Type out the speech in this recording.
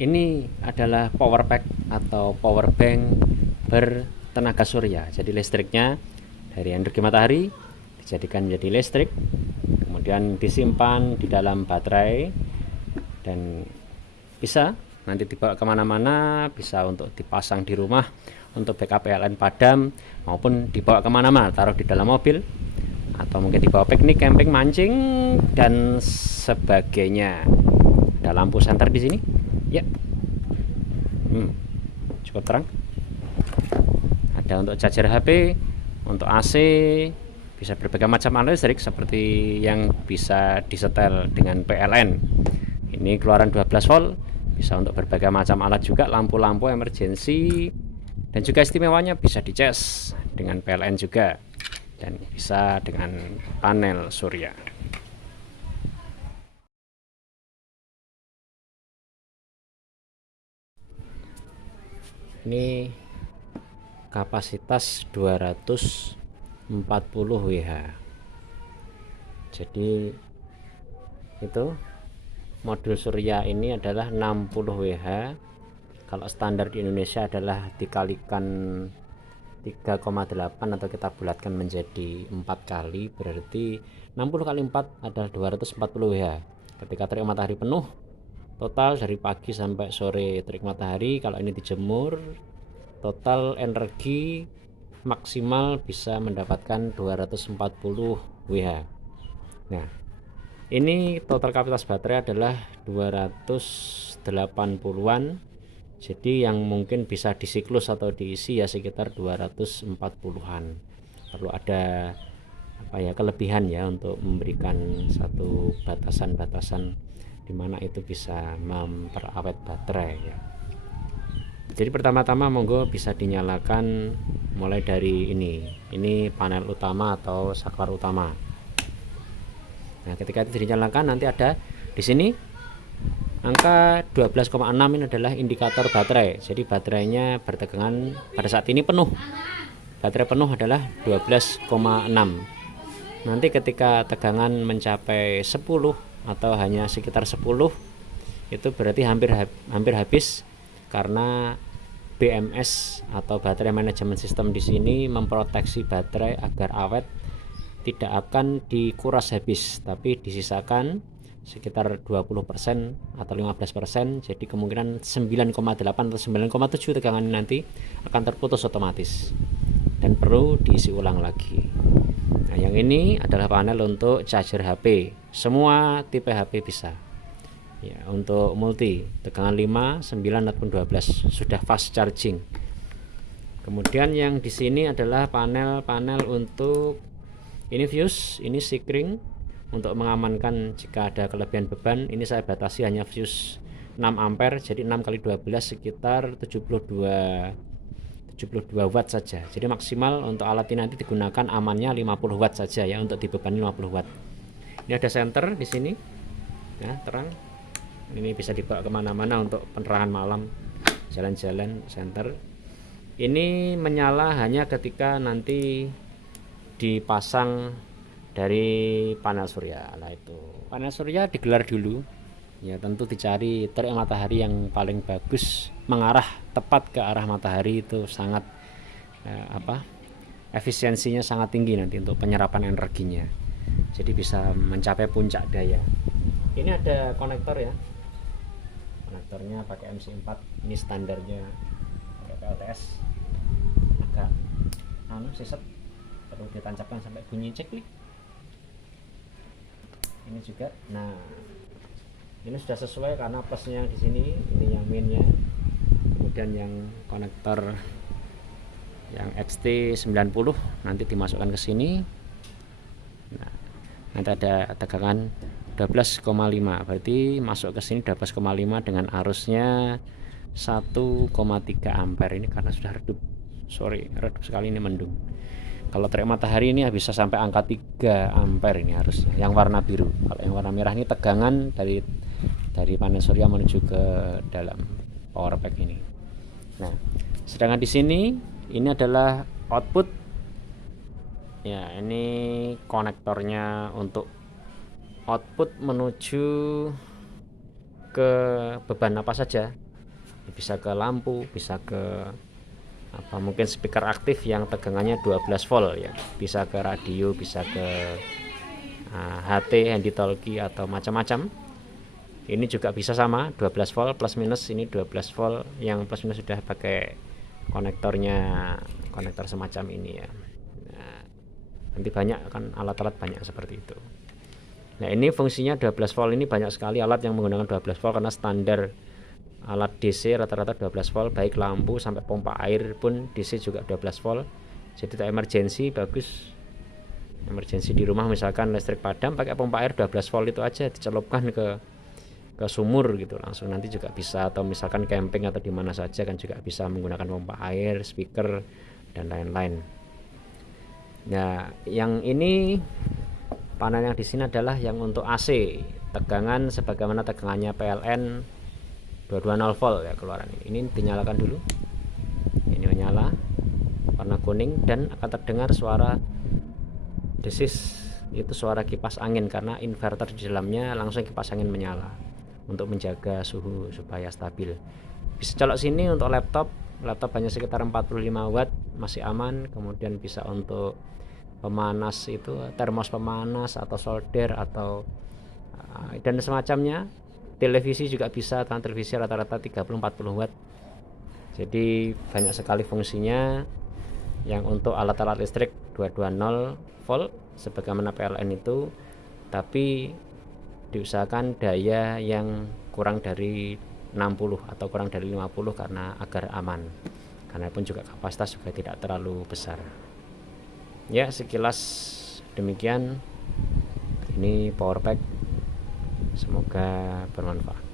Ini adalah power pack atau power bank bertenaga surya. Jadi listriknya dari energi matahari dijadikan menjadi listrik, kemudian disimpan di dalam baterai dan bisa nanti dibawa kemana-mana, bisa untuk dipasang di rumah untuk backup PLN padam, maupun dibawa kemana-mana, taruh di dalam mobil, atau mungkin dibawa piknik, camping, mancing dan sebagainya. Ada lampu senter di sini, ya. Cukup terang. Ada untuk charger HP, untuk AC, bisa berbagai macam alat listrik seperti yang bisa disetel dengan PLN. Ini keluaran 12 volt, bisa untuk berbagai macam alat juga, lampu-lampu emergensi, dan juga istimewanya bisa dicas dengan PLN juga, dan bisa dengan panel surya. Ini kapasitas 240 WH. Jadi itu modul surya ini adalah 60 WH. Kalau standar di Indonesia adalah dikalikan 3,8 atau kita bulatkan menjadi 4 kali, berarti 60 kali 4 adalah 240 WH. Ketika terik matahari penuh, total dari pagi sampai sore terik matahari, kalau ini dijemur, total energi maksimal bisa mendapatkan 240 WH. Nah, ini total kapasitas baterai adalah 280-an. Jadi yang mungkin bisa disiklus atau diisi ya sekitar 240-an. Perlu ada kelebihan ya untuk memberikan satu batasan-batasan di mana itu bisa memperawet baterai ya. Jadi pertama-tama monggo bisa dinyalakan mulai dari ini panel utama atau saklar utama. Nah, ketika itu dinyalakan nanti ada di sini angka 12,6, ini adalah indikator baterai. Jadi baterainya bertegangan pada saat ini penuh. Baterai penuh adalah 12,6. Nanti ketika tegangan mencapai 10 atau hanya sekitar 10, itu berarti hampir habis, karena BMS atau baterai manajemen sistem di sini memproteksi baterai agar awet, tidak akan dikuras habis, tapi disisakan sekitar 20% atau 15%. Jadi kemungkinan 9,8 atau 9,7 tegangan nanti akan terputus otomatis dan perlu diisi ulang lagi. Nah, yang ini adalah panel untuk charger HP. Semua tipe HP bisa. Ya, untuk multi tegangan 5, 9 ataupun 12 sudah fast charging. Kemudian yang di sini adalah panel-panel untuk ini fuse, ini sikring untuk mengamankan jika ada kelebihan beban. Ini saya batasi hanya fuse 6 ampere, jadi 6 kali 12 sekitar 72 watt saja. Jadi maksimal untuk alat ini nanti digunakan amannya 50 watt saja ya, untuk dibebani 50 watt. Ini ada senter di sini ya, terang. Ini bisa dibawa kemana-mana untuk penerangan malam, jalan-jalan. Senter ini menyala hanya ketika nanti dipasang dari panel surya. Nah, itu panel surya digelar dulu ya, tentu dicari terik matahari yang paling bagus, mengarah tepat ke arah matahari. Itu sangat efisiensinya sangat tinggi nanti untuk penyerapan energinya, jadi bisa mencapai puncak daya. Ini ada konektor ya, konektornya pakai MC4. Ini standarnya pakai PLTS, agak sisep, perlu ditancapkan sampai bunyi ceklik. Ini juga, nah ini sudah sesuai karena plusnya di sini, ini yang mainnya. Kemudian yang konektor yang XT90 nanti dimasukkan ke sini. Nah, nanti ada tegangan 12,5, berarti masuk ke sini 12,5 dengan arusnya 1,3 ampere. Ini karena sudah redup sekali, ini mendung. Kalau terik matahari ini bisa sampai angka 3 ampere ini harusnya, yang warna biru. Kalau yang warna merah ini tegangan dari panel surya menuju ke dalam power pack ini. Nah, sedangkan di sini ini adalah output ya, ini konektornya untuk output menuju ke beban apa saja, bisa ke lampu, bisa ke mungkin speaker aktif yang tegangannya 12 volt ya, bisa ke radio, bisa ke HT, handy talkie atau macam-macam. Ini juga bisa sama 12 volt plus minus, ini 12 volt yang plus minus sudah pakai konektor semacam ini ya. Nah, nanti banyak kan alat-alat banyak seperti itu. Nah, ini fungsinya 12 volt, ini banyak sekali alat yang menggunakan 12 volt karena standar alat DC rata-rata 12 volt, baik lampu sampai pompa air pun DC juga 12 volt. Jadi untuk emergency bagus. Emergency di rumah misalkan listrik padam, pakai pompa air 12 volt itu aja, dicelupkan ke sumur gitu langsung, nanti juga bisa. Atau misalkan camping atau di mana saja kan juga bisa menggunakan pompa air, speaker dan lain-lain. Nah, yang ini panel yang di sini adalah yang untuk AC, tegangan sebagaimana tegangannya PLN 220 volt ya keluaran ini. Ini dinyalakan dulu. Ini menyala warna kuning dan akan terdengar suara desis, itu suara kipas angin karena inverter di dalamnya langsung kipas angin menyala untuk menjaga suhu supaya stabil. Bisa colok sini untuk laptop hanya sekitar 45 watt masih aman. Kemudian bisa untuk pemanas, itu termos pemanas atau solder atau dan semacamnya. Televisi juga bisa, televisi rata-rata 30-40 watt. Jadi banyak sekali fungsinya. Yang untuk alat-alat listrik 220 volt sebagaimana PLN itu, tapi diusahakan daya yang kurang dari 60 atau kurang dari 50 karena agar aman. Karena pun juga kapasitas juga tidak terlalu besar. Ya, sekilas demikian. Ini power pack. Semoga bermanfaat.